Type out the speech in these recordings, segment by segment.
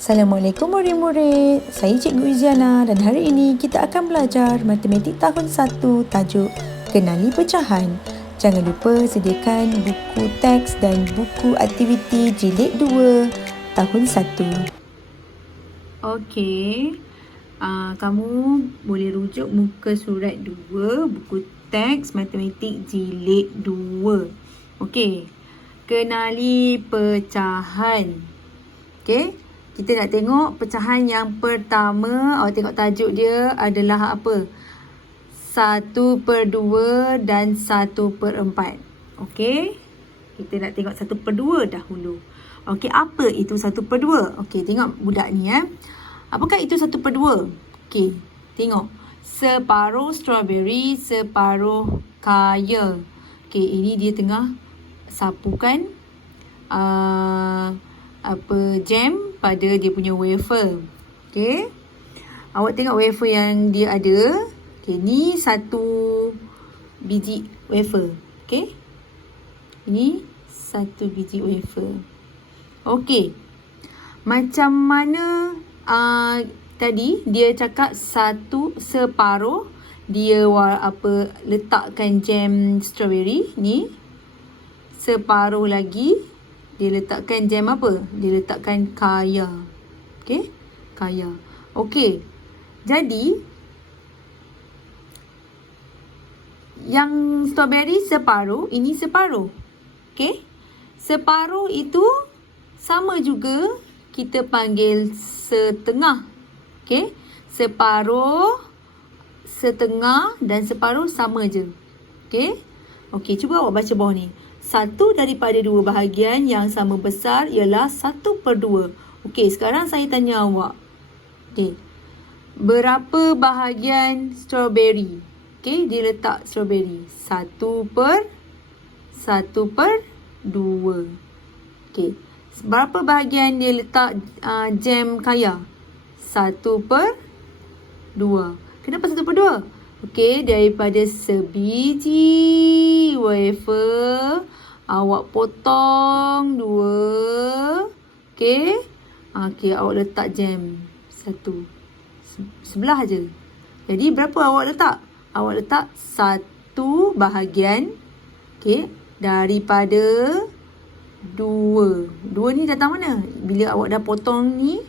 Assalamualaikum murid-murid, saya Cikgu Iziana dan hari ini kita akan belajar Matematik tahun 1 tajuk Kenali Pecahan. Jangan lupa sediakan buku teks dan buku aktiviti jilid 2 tahun 1. Okey, kamu boleh rujuk muka surat 2 buku teks Matematik jilid 2. Okey, kenali pecahan. Okey. Kita nak tengok pecahan yang pertama. Awak tengok tajuk dia adalah apa? 1/2 dan 1/4. Okey. Kita nak tengok 1/2 dahulu. Okey, apa itu 1/2? Okey, tengok budak ni . Apakah itu 1/2? Okey, tengok. Separuh strawberry, separuh kaya. Okey, ini dia tengah sapukan jam pada dia punya wafer. Okey. Awak tengok wafer yang dia ada. Okey, ni satu biji wafer. Okey. Ini satu biji wafer. Okey. Macam mana tadi dia cakap separuh dia letakkan jam strawberry ni. Separuh lagi dia letakkan jam apa? Dia letakkan kaya. Okey? Kaya. Okey. Jadi, yang strawberry separuh, ini separuh. Okey? Separuh itu sama juga kita panggil setengah. Okey? Separuh, setengah dan separuh sama je. Okey? Okey, cuba awak baca bawah ni. Satu daripada dua bahagian yang sama besar ialah 1/2. Okey, sekarang saya tanya awak. Okey. Berapa bahagian strawberry? Okey, dia letak strawberry. 1/2. Okey. Berapa bahagian dia letak jam kaya? 1/2. Kenapa 1/2? Okey, daripada sebiji wafer, awak potong 2. Okey. Okey, awak letak jam 1. Sebelah je. Jadi, berapa awak letak? Awak letak 1 bahagian. Okey. Daripada 2. 2 ni datang mana? Bila awak dah potong ni,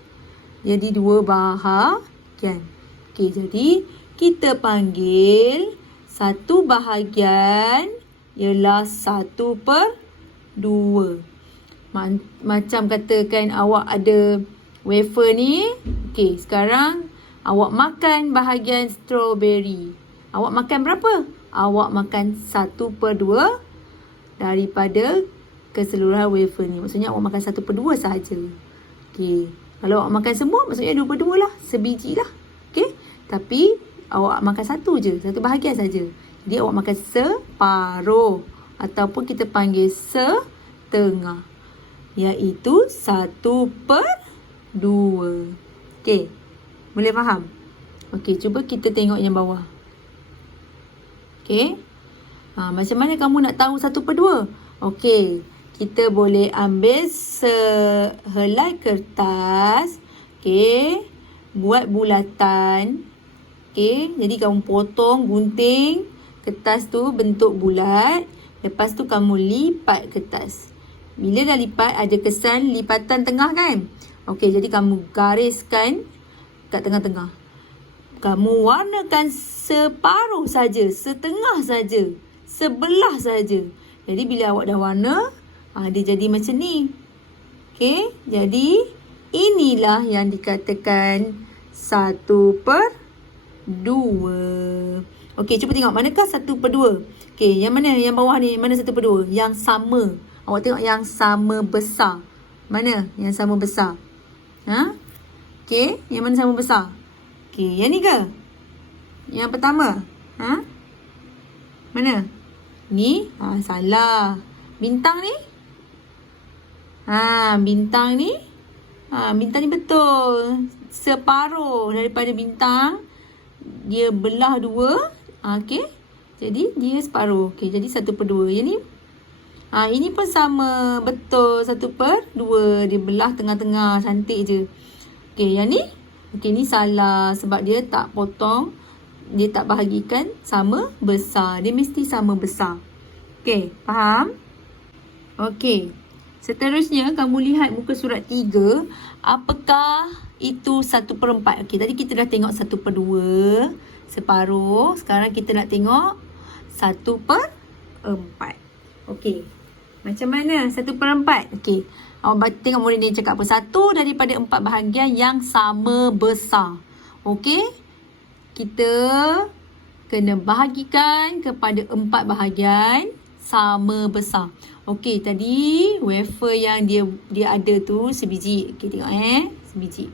jadi 2 bahagian. Okey, jadi kita panggil 1 bahagian ialah 1/2. Macam katakan awak ada wafer ni. Okey, sekarang awak makan bahagian strawberry. Awak makan berapa? Awak makan 1/2 daripada keseluruhan wafer ni. Maksudnya awak makan 1/2 sahaja. Okey, kalau awak makan semua, maksudnya 2/2 lah. Sebiji lah. Okey, tapi awak makan satu je, satu bahagian saja. Jadi awak makan separuh ataupun kita panggil setengah, iaitu 1/2. Okey, boleh faham? Okey, cuba kita tengok yang bawah. Okey, macam mana kamu nak tahu 1/2? Okey, kita boleh ambil sehelai kertas. Okey, buat bulatan. Okey, jadi kamu potong, gunting kertas tu bentuk bulat. Lepas tu kamu lipat kertas. Bila dah lipat, ada kesan lipatan tengah kan? Okey, jadi kamu gariskan kat tengah-tengah. Kamu warnakan separuh saja, setengah saja, sebelah saja. Jadi bila awak dah warna, dia jadi macam ni. Okey, jadi inilah yang dikatakan 1/2. Okey, cuba tengok manakah 1/2. Okey, yang mana? Yang bawah ni, mana 1/2? Yang sama. Awak tengok yang sama besar. Mana yang sama besar? Okey, yang mana sama besar? Okey, yang ni ke? Yang pertama. Mana? Ni? Salah. Bintang ni? Bintang ni? Bintang ni betul. Separuh daripada bintang. Dia belah 2. Okey. Jadi dia separuh. Okey, jadi 1/2. Yang ni Ini pun sama, betul 1/2. Dia belah tengah-tengah, cantik je. Okey, yang ni. Okey, ni salah sebab dia tak potong. Dia tak bahagikan sama besar. Dia mesti sama besar. Okey, faham? Okey. Seterusnya, kamu lihat muka surat 3. Apakah itu 1/4? Okey, tadi kita dah tengok 1/2. Separuh. Sekarang kita nak tengok 1/4. Okey. Macam mana 1/4? Okey. Awak tengok murid ni cakap apa? 1 daripada 4 bahagian yang sama besar. Okey. Kita kena bahagikan kepada 4 bahagian sama besar. Okey, tadi wafer yang dia ada tu sebiji. Okey, tengok sebiji.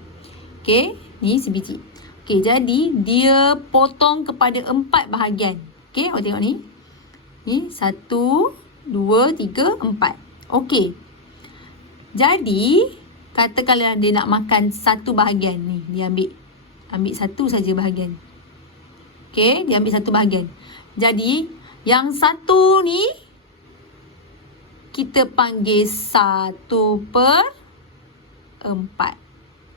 Okey, ni sebiji. Okey, jadi dia potong kepada 4 bahagian. Okey, awak tengok ni. Ni 1, 2, 3, 4. Okey. Jadi, katakanlah dia nak makan satu bahagian ni, dia ambil satu saja bahagian. Okey, dia ambil satu bahagian. Jadi, yang satu ni kita panggil 1/4.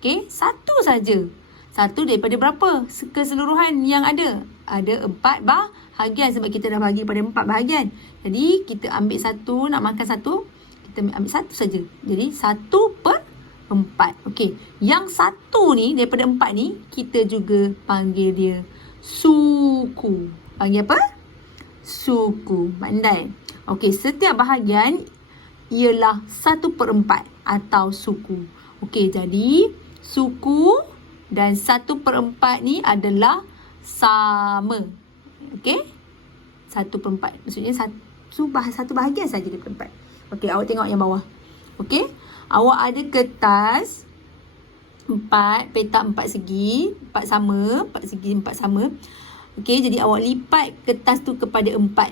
Okey, satu saja. Satu daripada berapa? Keseluruhan yang ada. Ada 4 bahagian sebab kita dah bagi pada 4 bahagian. Jadi, kita ambil satu, nak makan satu, kita ambil satu saja. Jadi, 1/4. Okey, yang satu ni daripada 4 ni, kita juga panggil dia suku. Panggil apa? Suku. Pandai. Okey, setiap bahagian ialah 1/4 atau suku. Okey, jadi suku dan 1/4 ni adalah sama. Okey? 1/4. Maksudnya satu bahagian saja daripada 4. Okey, awak tengok yang bawah. Okey? Awak ada kertas 4, petak 4 segi, 4 sama, 4 segi 4 sama. Okey, jadi awak lipat kertas tu kepada 4.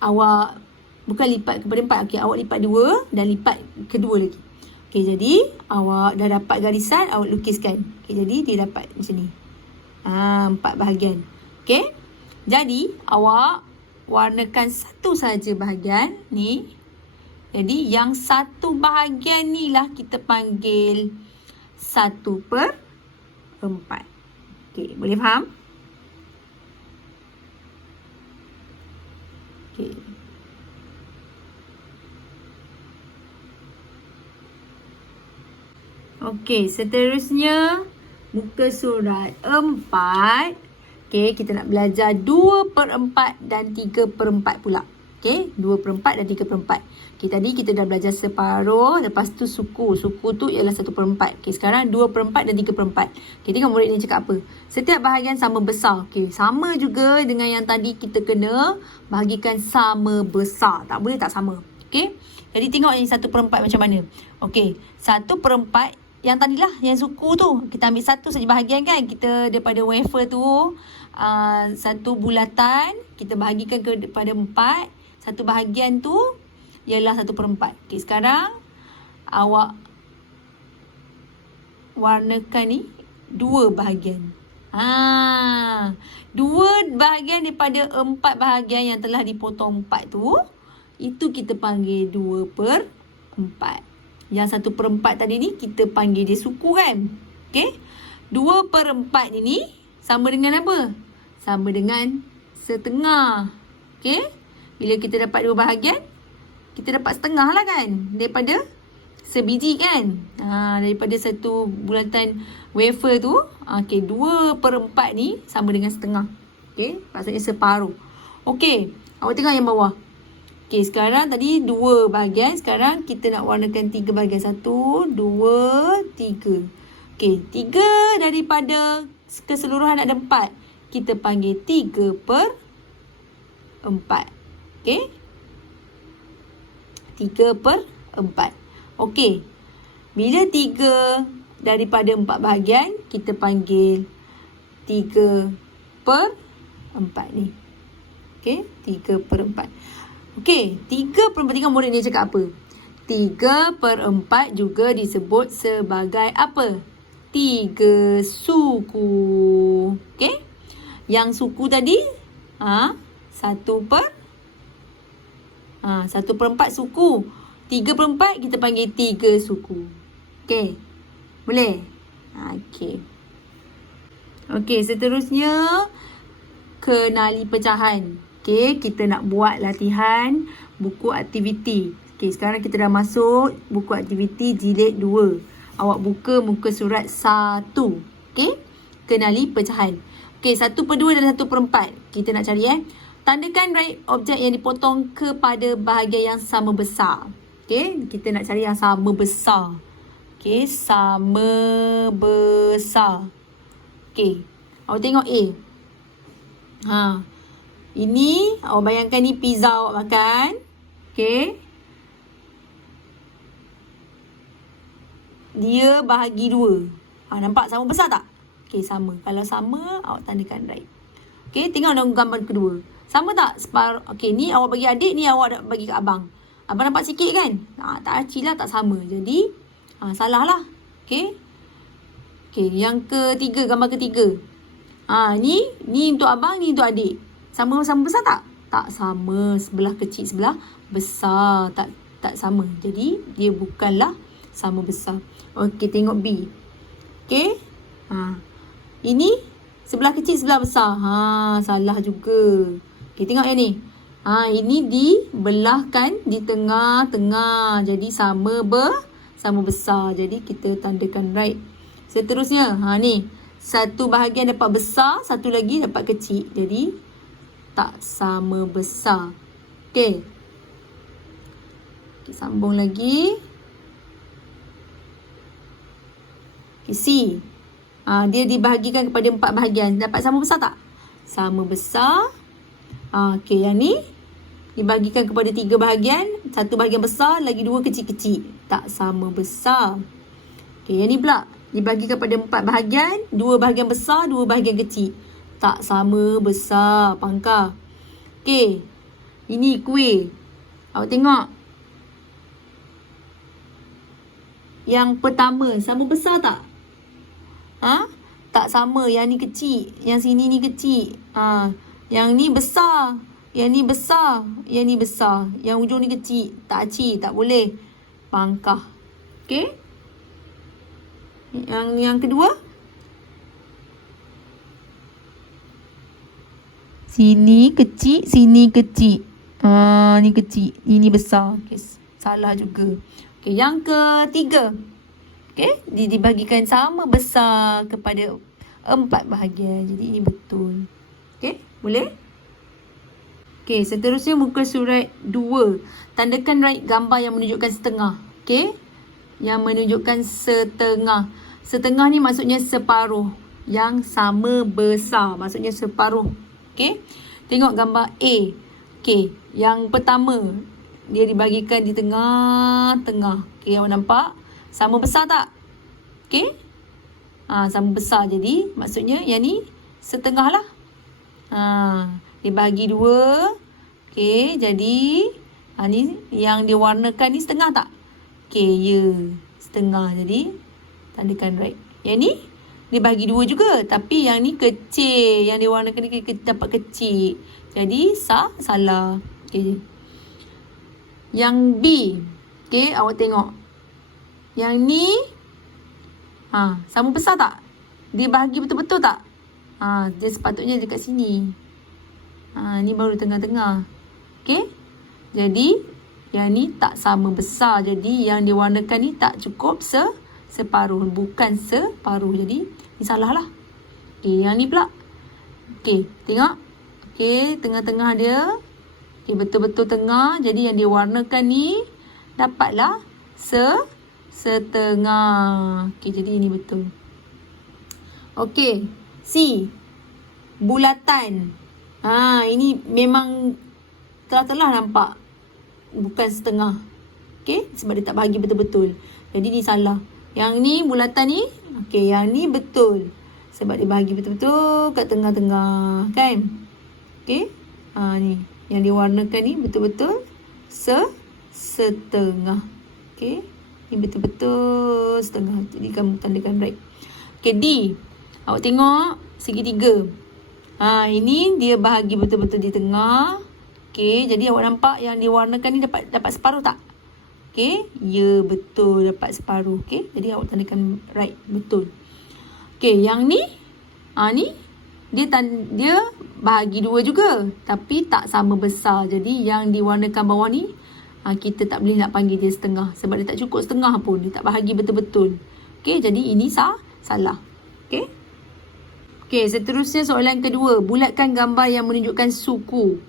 Awak bukan lipat kepada 4. Okey, awak lipat 2 dan lipat kedua lagi. Okey, jadi awak dah dapat garisan, awak lukiskan. Okey, jadi dia dapat macam ni. 4 bahagian. Okey. Jadi, awak warnakan satu saja bahagian ni. Jadi, yang satu bahagian ni lah kita panggil 1/4. Okey, boleh faham? Okey. Okey, seterusnya muka surat 4. Okey, kita nak belajar 2/4 dan 3/4 pula. Okey, 2/4 dan 3/4. Okey, tadi kita dah belajar separuh, lepas tu suku. Suku tu ialah 1/4. Okey, sekarang 2/4 dan 3/4. Okey, tengok murid ni cakap apa. Setiap bahagian sama besar. Okey, sama juga dengan yang tadi kita kena bahagikan sama besar. Tak boleh tak sama. Okey, jadi tengok yang 1/4 macam mana. Okey, 1/4 yang tadilah, yang suku tu. Kita ambil satu saja bahagian kan. Kita daripada wafer tu, satu bulatan, kita bahagikan kepada 4. Satu bahagian tu ialah 1/4. Okey, sekarang awak warnakan ni 2 bahagian. 2 bahagian daripada 4 bahagian yang telah dipotong 4 tu, itu kita panggil 2/4. Yang 1/4 tadi ni kita panggil dia suku kan. Okey. 2/4 ini sama dengan apa? Sama dengan setengah. Okey. Bila kita dapat 2 bahagian, kita dapat setengah lah kan. Daripada sebiji kan. Daripada satu bulatan wafer tu. Okey. 2/4 ni sama dengan setengah. Okey. Maksudnya separuh. Okey. Awak tengok yang bawah. Okey, sekarang tadi 2 bahagian. Sekarang kita nak warnakan 3 bahagian. 1, 2, 3. Okey, 3 daripada keseluruhan ada 4. Kita panggil 3/4. Okey. 3/4. Okey. Bila 3 daripada 4 bahagian, kita panggil 3/4 ni. Okey, 3/4. Okey, 3/4. Tengok murid dia cakap apa. 3/4 juga disebut sebagai apa? 3 suku. Okey. Yang suku tadi, 1/4 suku. 3/4 kita panggil 3 suku. Okey. Boleh? Okey. Okey, seterusnya kenali pecahan. Okey, kita nak buat latihan buku aktiviti. Okey, sekarang kita dah masuk buku aktiviti jilid 2. Awak buka muka surat 1. Okey, kenali pecahan. Okey, 1/2 dan 1/4. Kita nak cari Tandakan right objek yang dipotong kepada bahagian yang sama besar. Okey, kita nak cari yang sama besar. Okey, sama besar. Okey, awak tengok A. Ini awak bayangkan ni pizza awak makan. Okey. Dia bahagi 2. Nampak sama besar tak? Okey, sama. Kalau sama, awak tandakan right. Okey, tengok dalam gambar kedua. Sama tak? Separuh. Okey, ni awak bagi adik, ni awak bagi kat abang. Abang nampak sikit kan? Tak acil lah, tak sama. Jadi, salah lah. Okey. Okey, yang ketiga, gambar ketiga. Ni untuk abang, ni untuk adik. Sama-sama besar tak? Tak sama. Sebelah kecil, sebelah besar. Tak sama. Jadi, dia bukanlah sama besar. Okey, tengok B. Okey. Ini sebelah kecil, sebelah besar. Salah juga. Okey, tengok yang ni. Ini dibelahkan di tengah-tengah. Jadi sama besar. Jadi kita tandakan right. Seterusnya, ni. Satu bahagian dapat besar, satu lagi dapat kecil. Jadi tak sama besar. Okey. Kita sambung lagi. Okay, C. Dia dibahagikan kepada 4 bahagian. Dapat sama besar tak? Sama besar. Okey, yang ni dibahagikan kepada 3 bahagian. 1 bahagian besar, lagi 2 kecil-kecil. Tak sama besar. Okey, yang ni pula dibahagikan kepada 4 bahagian. 2 bahagian besar, 2 bahagian kecil. Tak sama besar. Pangkah. Okey, ini kuih. Awak tengok. Yang pertama, sama besar tak? Tak sama. Yang ni kecil. Yang sini ni kecil. Yang ni besar. Yang ni besar. Yang ni besar. Yang ujung ni kecil. Tak acil. Tak boleh. Pangkah. Okey. Yang kedua. Sini kecil. Sini kecil. Ni kecil. Ini besar. Okay. Salah juga. Okay. Yang ketiga. Okay. Dibagikan sama besar kepada 4 bahagian. Jadi ini betul. Okay. Boleh? Okay. Seterusnya muka surat 2. Tandakan right gambar yang menunjukkan setengah. Okay. Yang menunjukkan setengah. Setengah ni maksudnya separuh. Yang sama besar. Maksudnya separuh. Okay. Tengok gambar A. Okay. Yang pertama. Dia dibagikan di tengah-tengah. Okay. Awak nampak? Sama besar tak? Okay. Sama besar. Jadi maksudnya yang ni setengah lah. Dibagi 2. Okay. Jadi ni yang diwarnakan ni setengah tak? Okay. Ya. Setengah. Jadi tandakan right. Yang ni dibagi 2 juga. Tapi yang ni kecil. Yang diwarnakan ni dapat kecil. Jadi salah. Okay. Yang B. Okay. Awak tengok. Yang ni. Sama besar tak? Dia bahagi betul-betul tak? Dia sepatutnya dekat sini. Ni baru tengah-tengah. Okay. Jadi. Yang ni tak sama besar. Jadi yang diwarnakan ni tak cukup separuh. Bukan separuh. Jadi ni salah lah. Okay. Yang ni pula. Okay. Tengok. Okay. Tengah-tengah dia. Okay. Betul-betul tengah. Jadi yang diwarnakan ni. Dapatlah setengah. Okay, jadi ini betul. Okay. C. Bulatan. Ini memang telah nampak. Bukan setengah. Okay. Sebab dia tak bahagi betul-betul. Jadi ni salah. Yang ni bulatan ni. Okay. Yang ni betul. Sebab dia bahagi betul-betul kat tengah-tengah. Kan? Okay. Ni. Yang diwarnakan ni betul-betul setengah. Okay. Ni betul-betul setengah. Jadi kamu tandakan right. Okay, D. Awak tengok segitiga. Ini dia bahagi betul-betul di tengah. Okay, jadi awak nampak yang diwarnakan ni dapat separuh tak? Okay, ya betul dapat separuh. Okay, jadi awak tandakan right. Betul. Okey, yang ni, ni dia bahagi 2 juga, tapi tak sama besar. Jadi yang diwarnakan bawah ni, kita tak boleh nak panggil dia setengah sebab dia tak cukup setengah pun, dia tak bahagi betul-betul. Okey, jadi ini salah. Okey. Okey, seterusnya soalan kedua. Bulatkan gambar yang menunjukkan suku.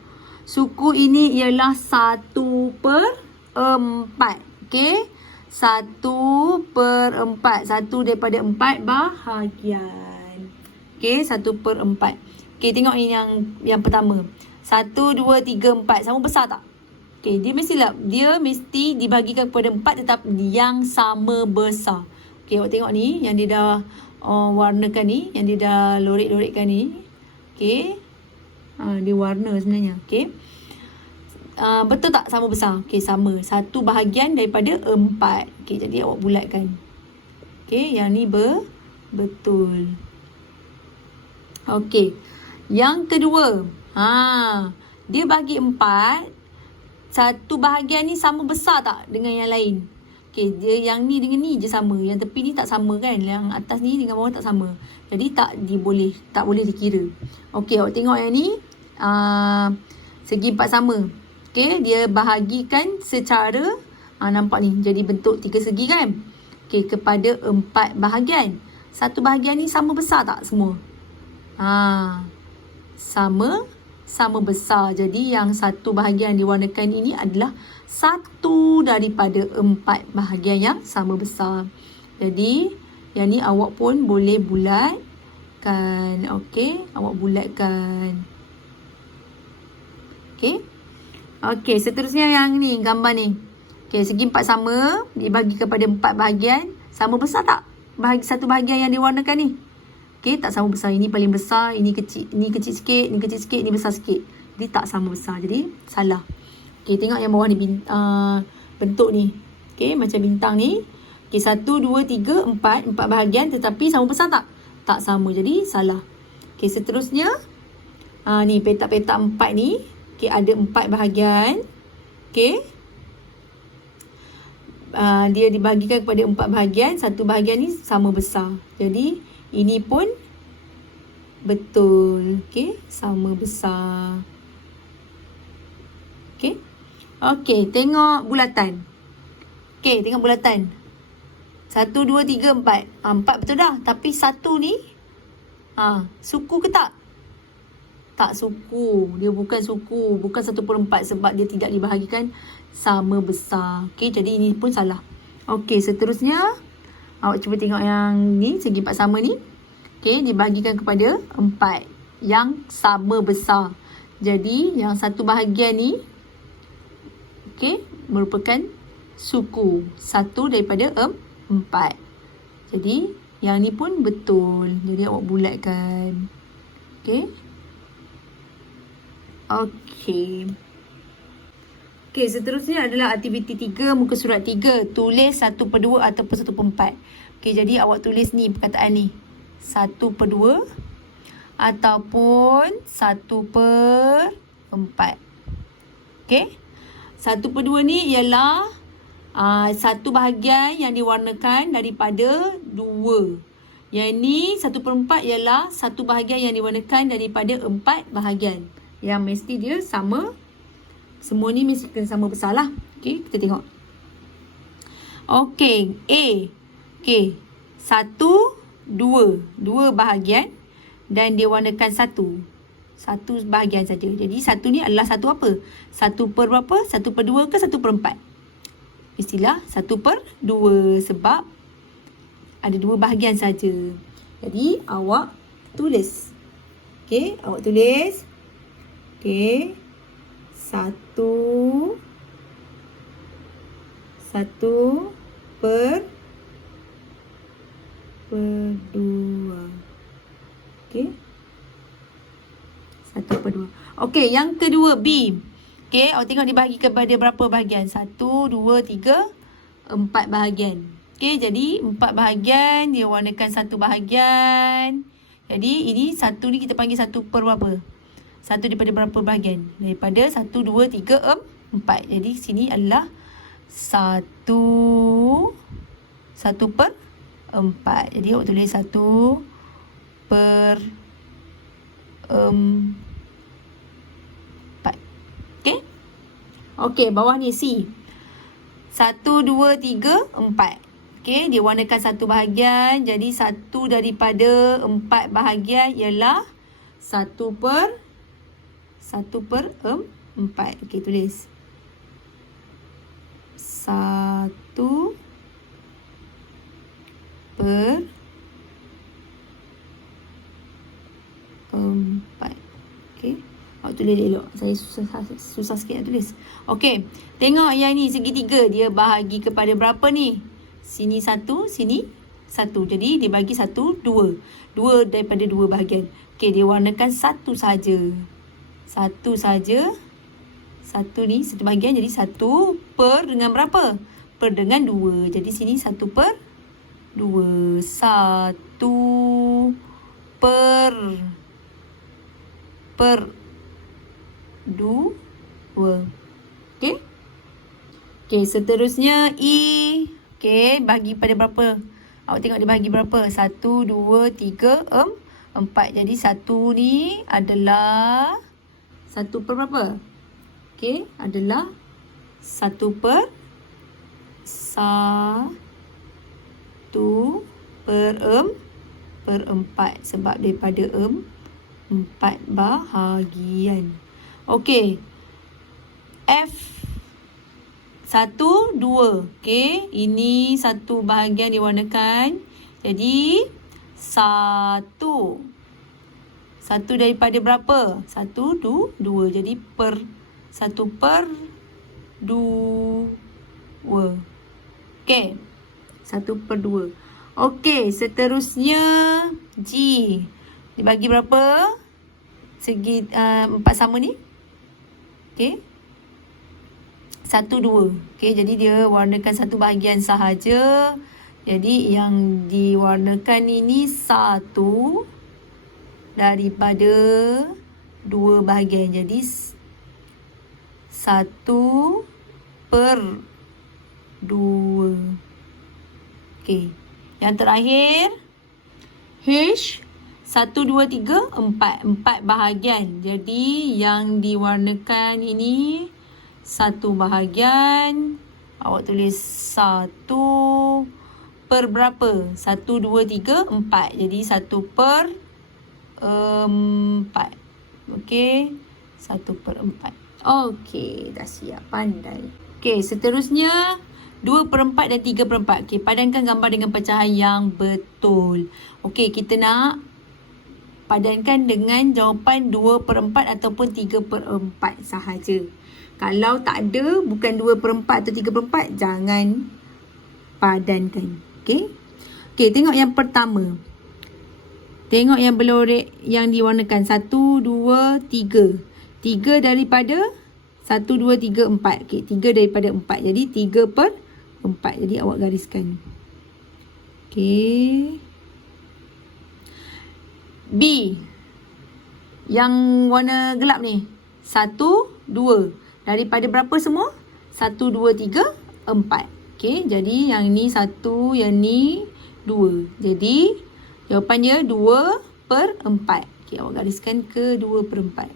Suku ini ialah 1/4. Okey. 1/4. 1 daripada 4 bahagian. Okey, 1/4. Okey, tengok ini yang pertama. 1, 2, 3, 4. Sama besar tak? Okey, dia mesti dibagikan kepada 4 tetapi yang sama besar. Okey, awak tengok ni yang dia dah warnakan ni, yang dia dah lorek-lorekkan ni. Okey. Dia warna sebenarnya. Okey. Betul tak sama besar? Okey, sama. 1 bahagian daripada 4. Okey, jadi awak bulatkan. Okey, yang ni betul. Okey. Yang kedua. Dia bagi 4. 1 bahagian ni sama besar tak dengan yang lain? Okey, dia yang ni dengan ni je sama. Yang tepi ni tak sama kan? Yang atas ni dengan bawah tak sama. Jadi tak boleh dikira. Okey, awak tengok yang ni. Segi 4 sama. Okey, dia bahagikan secara nampak ni. Jadi bentuk 3 segi kan? Okey, kepada 4 bahagian. 1 bahagian ni sama besar tak semua? Sama besar. Jadi yang 1 bahagian diwarnakan ini adalah 1 daripada 4 bahagian yang sama besar. Jadi yang ni awak pun boleh bulatkan. Okey, awak bulatkan. Okey. Okey, seterusnya yang ni, gambar ni. Okey, segi 4 sama, dibagi kepada 4 bahagian. Sama besar tak? Satu bahagian yang diwarnakan ni. Okey, tak sama besar. Ini paling besar, ini kecil sikit, ini kecil sikit, ini besar sikit. Jadi tak sama besar. Jadi salah. Okey, tengok yang bawah ni bentuk ni. Okey, macam bintang ni. Okey, 1, 2, 3, 4 bahagian tetapi sama besar tak? Tak sama. Jadi salah. Okey, seterusnya ni petak-petak 4 ni. Okey, ada 4 bahagian. Okey. Dia dibahagikan kepada 4 bahagian. 1 bahagian ni sama besar. Jadi ini pun betul. Okey, sama besar. Okey. Okey, tengok bulatan. Okey, tengok bulatan. 1, 2, 3, 4. 4 betul dah. Tapi 1 ni suku ke tak? Tak suku. Dia bukan suku. Bukan 1/4 sebab dia tidak dibahagikan sama besar. Okey, jadi ini pun salah. Okey, seterusnya awak cuba tengok yang ni, segi 4 sama ni. Okey, dibahagikan kepada 4 yang sama besar. Jadi yang 1 bahagian ni okey, merupakan suku. 1 daripada 4. Jadi yang ni pun betul. Jadi awak bulatkan. Okey. Okey. Okey, seterusnya adalah aktiviti 3 muka surat 3. Tulis 1/2 ataupun 1/4. Okey, jadi awak tulis ni perkataan ni. 1/2 ataupun 1/4. Okey. 1/2 ni ialah 1 bahagian yang diwarnakan daripada 2. Yang ni 1/4 ialah 1 bahagian yang diwarnakan daripada 4 bahagian. Yang mesti dia sama. Semua ni mesti kena sama besar lah. Okey, kita tengok. Okey, A. Okey, 1, 2. 2 bahagian dan dia warnakan 1. 1 bahagian saja. Jadi 1 ni adalah 1 apa? 1 per berapa? 1/2 ke 1/4? Mestilah 1/2 sebab ada 2 bahagian saja. Jadi awak tulis. Okey, awak tulis. Okey. 1 per 2. Okey. 1/2. Okey, yang kedua B. Okey, awak tengok dibahagi kepada berapa bahagian? 1, 2, 3, 4 bahagian. Okey, jadi 4 bahagian dia warnakan 1 bahagian. Jadi ini 1 ni kita panggil 1 per berapa? 1 daripada berapa bahagian? Daripada 1, 2, 3, 4. Jadi sini adalah 1/4. Jadi awak tulis 1/4. per 4. Okey? Okey, bawah ni C. 1, 2, 3, 4. Okey, dia warnakan satu bahagian. Jadi 1 daripada 4 bahagian ialah 1 per 4. Okey, tulis. 1 per 4. Okey. Awak tulis elok. Saya susah sikit nak tulis. Okey. Tengok yang ni segitiga. Dia bahagi kepada berapa ni? Sini 1, sini 1. Jadi dia bagi 1, 2. 2 daripada 2 bahagian. Okey, dia warnakan 1 saja. 1 saja. 1 ni satu bahagian, jadi 1 per dengan berapa? Per dengan 2. Jadi sini 1 per 2. 1 per 2. Okey. Okey, seterusnya E. Okey, bagi pada berapa? Awak tengok dia bagi berapa? 1, 2, 3, 4. Jadi 1 ni adalah 1 per berapa? Okey, adalah 1 per 1 per 4. Sebab daripada 4 bahagian. Okey. F 1, 2. Okey. Ini satu bahagian diwarnakan. Jadi 1. 1 daripada berapa? 1, 2. Jadi per 1 per 2. Okey. 1 per 2. Okey. Seterusnya G. Dibagi berapa? Segi 4 sama ni. Okey. 1, 2. Okey, jadi dia warnakan satu bahagian sahaja. Jadi yang diwarnakan ini 1 daripada 2 bahagian. Jadi 1 per 2. Okey. Yang terakhir H. 1, 2, 3, 4. 4 bahagian. Jadi yang diwarnakan ini 1 bahagian. Awak tulis 1 per berapa? 1, 2, 3, 4. Jadi 1 per 4. Okey. 1 per 4. Okey. Dah siap. Pandai. Okey. Seterusnya 2 per 4 dan 3 per 4. Okey. Padankan gambar dengan pecahan yang betul. Okey. Kita nak padankan dengan jawapan 2 per 4 ataupun 3 per 4 sahaja. Kalau tak ada, bukan 2 per 4 atau 3 per 4, jangan padankan. Okey. Okey, tengok yang pertama. Tengok yang berlorek yang diwarnakan. 1, 2, 3. 3 daripada 1, 2, 3, 4. Okey, 3 daripada 4. Jadi 3 per 4. Jadi awak gariskan. Okey. B. Yang warna gelap ni. 1, 2. Daripada berapa semua? 1, 2, 3, 4. Okey, jadi yang ni 1, yang ni 2. Jadi jawapannya 2 per 4. Okey, awak gariskan ke 2 per 4.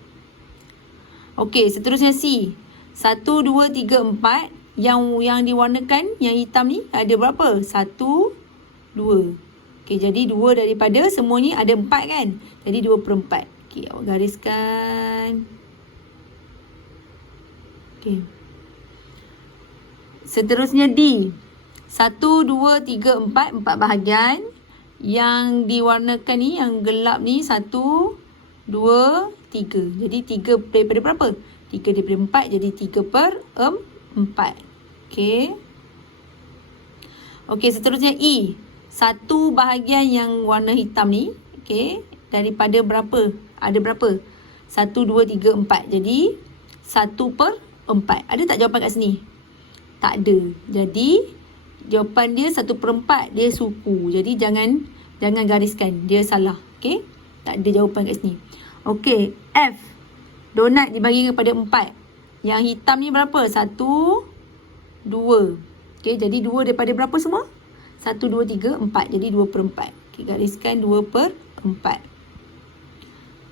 Okey, seterusnya C. 1, 2, 3, 4. Yang diwarnakan, yang hitam ni ada berapa? 1, 2. Okey, jadi 2 daripada semua ni ada 4 kan? Jadi 2 per 4. Okey, awak gariskan. Okey. Seterusnya D. 1, 2, 3, 4. 4 bahagian. Yang diwarnakan ni, yang gelap ni 1, 2, 3. Jadi 3 daripada berapa? 3 daripada 4. Jadi 3 per 4. Okey. Okey, seterusnya E. 1 bahagian yang warna hitam ni. Okey. Daripada berapa? Ada berapa? 1, 2, 3, 4. Jadi 1 per 4. Ada tak jawapan kat sini? Tak ada. Jadi jawapan dia 1 per 4. Dia suku. Jadi jangan gariskan. Dia salah. Okey. Tak ada jawapan kat sini. Okey. F. Donat dibagi kepada 4. Yang hitam ni berapa? 1, 2. Okey. Jadi 2 daripada berapa semua? 1, 2, 3, 4. Jadi 2 per 4. Okey. Okay, gariskan 2/4.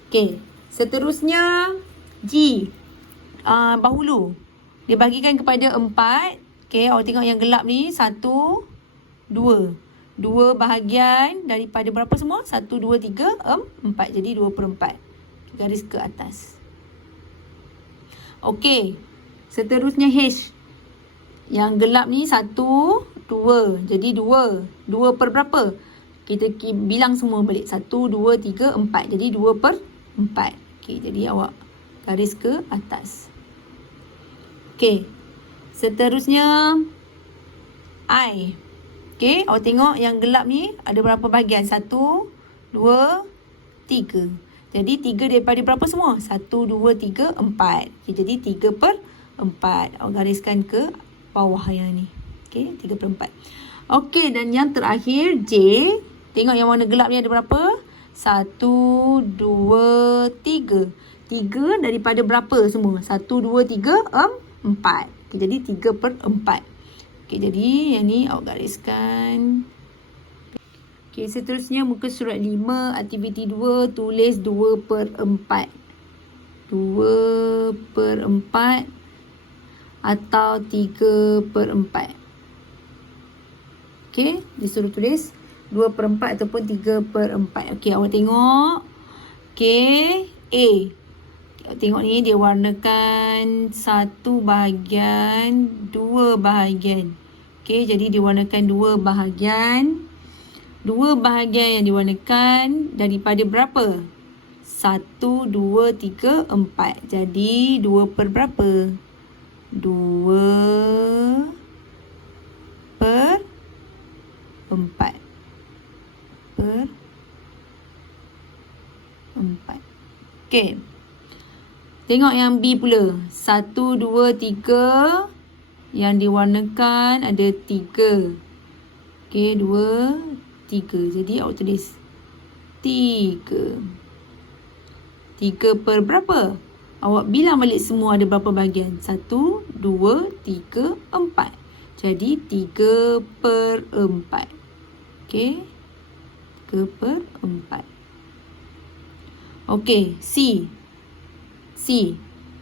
Okay, seterusnya G. Bahulu. Dia bagikan kepada 4. Okay, awak tengok yang gelap ni. 1, 2. 2 bahagian daripada berapa semua? 1, 2, 3, 4. Jadi 2/4. Garis ke atas. Okey. Seterusnya H. Yang gelap ni 1, 2. Jadi 2. 2 per berapa? Kita bilang semua balik. 1, 2, 3, 4. Jadi 2/4. Okey, jadi awak garis ke atas. Okey. Seterusnya I. Okey, awak tengok yang gelap ni ada berapa bahagian? 1, 2, 3. Jadi 3 daripada berapa semua? 1, 2, 3, 4. Okay, jadi 3/4. Awak gariskan ke bawah yang ni. Okey, 3/4. Okey, dan yang terakhir J. Tengok yang warna gelap ni ada berapa? 1, 2, 3. 3 daripada berapa semua? 1, 2, 3, 4. Okay, jadi 3/4. Okey, jadi yang ni awak gariskan. Okey, seterusnya muka surat 5, aktiviti 2, tulis 2/4. 2/4 atau 3/4. Okey, disuruh tulis 2/4 ataupun 3/4. Okey, awak tengok. Okey, A. Awak tengok ni dia warnakan 1 bahagian, 2 bahagian. Okey, jadi dia warnakan 2 bahagian. 2 bahagian yang diwarnakan daripada berapa? 1, 2, 3, 4. Jadi 2 per berapa? 2/4. Per 4. Okey. Tengok yang B pula. 1, 2, 3. Yang diwarnakan ada 3. Okey, 2, 3. Jadi awak tulis 3. 3 per berapa? Awak bilang balik semua ada berapa bahagian. 1, 2, 3, 4. Jadi 3/4. Okey. 3/4. Okey, C. C.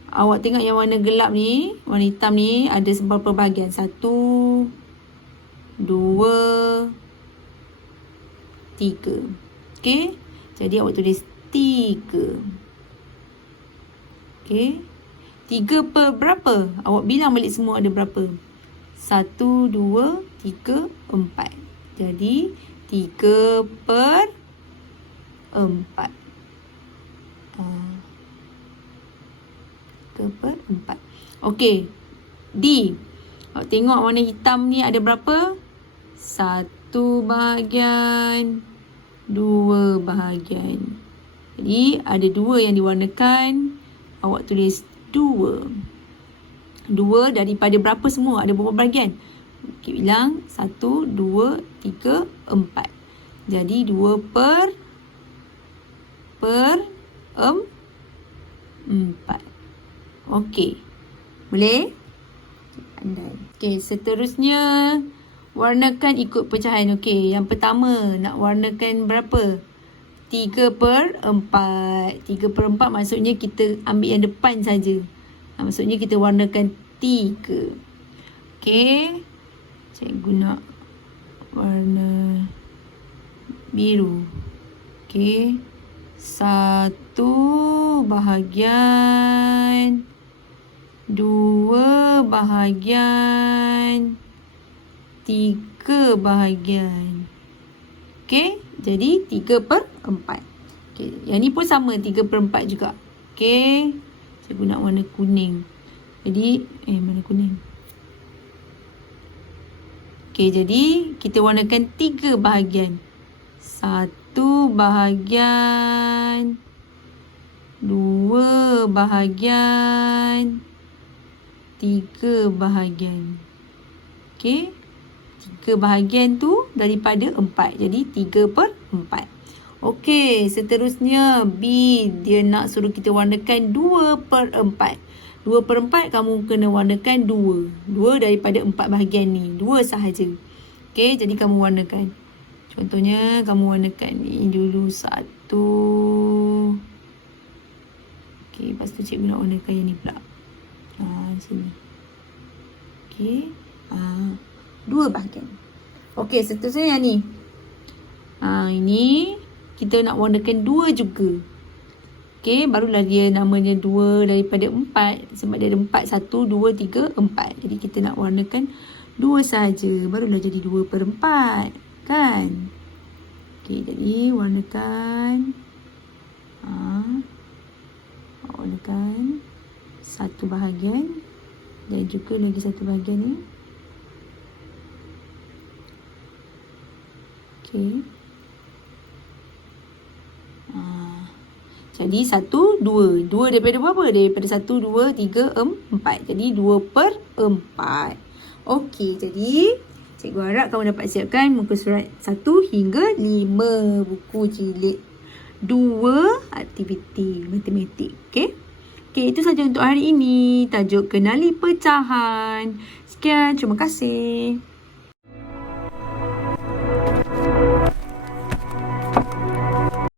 Awak tengok yang warna gelap ni, warna hitam ni ada berapa bahagian? 1, 2, 3. Okey. Jadi awak tulis 3. Okey. 3 per berapa? Awak bilang balik semua ada berapa? 1, 2, 3, 4. Jadi 3/4. 3/4. Okey. D. Awak tengok warna hitam ni ada berapa? 1 bahagian, 2 bahagian. Jadi ada 2 yang diwarnakan. Awak tulis 2. 2 daripada berapa semua? Ada berapa bahagian? Okey, bilang 1, 2, 3, 4. Jadi 2/4. Okey. Boleh? Pandai. Okey, seterusnya warnakan ikut pecahan. Okey, yang pertama nak warnakan berapa? 3/4. 3/4 maksudnya kita ambil yang depan saja. Maksudnya kita warnakan 3. Okey. Cikgu nak warna biru. Okey. 1 bahagian, 2 bahagian, 3 bahagian. Okey, jadi 3/4. Okey, yang ni pun sama 3/4 juga. Okey, saya guna warna kuning. Jadi, mana kuning? Okey, jadi kita warnakan 3 bahagian. 1 bahagian, 2 bahagian, 3 bahagian. Okey. 3 bahagian tu daripada 4. Jadi 3/4. Okey, seterusnya B. Dia nak suruh kita warnakan 2/4. 2/4 kamu kena warnakan 2. 2 daripada 4 bahagian ni. 2 sahaja. Okey, jadi kamu warnakan. Contohnya kamu warnakan ni dulu 1. Okey, lepas tu cikgu nak warnakan yang ni pula. Sini. Okey. 2 bahagian. Okey, seterusnya yang ni. Ini kita nak warnakan 2 juga. Okey, barulah dia namanya 2 daripada 4. Sebab dia ada 4. 1, 2, 3, 4. Jadi kita nak warnakan 2 sahaja. Barulah jadi 2/4. Kan? Okey, jadi warnakan. Warnakan 1 bahagian. Dan juga lagi 1 bahagian ni. Okey. Jadi 1, 2. 2 daripada berapa? Daripada 1, 2, 3, 4. Jadi 2/4. Okey, jadi cikgu harap kamu dapat siapkan muka surat 1 hingga 5. Buku jilid 2 aktiviti matematik. Okey. Okey, itu saja untuk hari ini. Tajuk kenali pecahan. Sekian, terima kasih.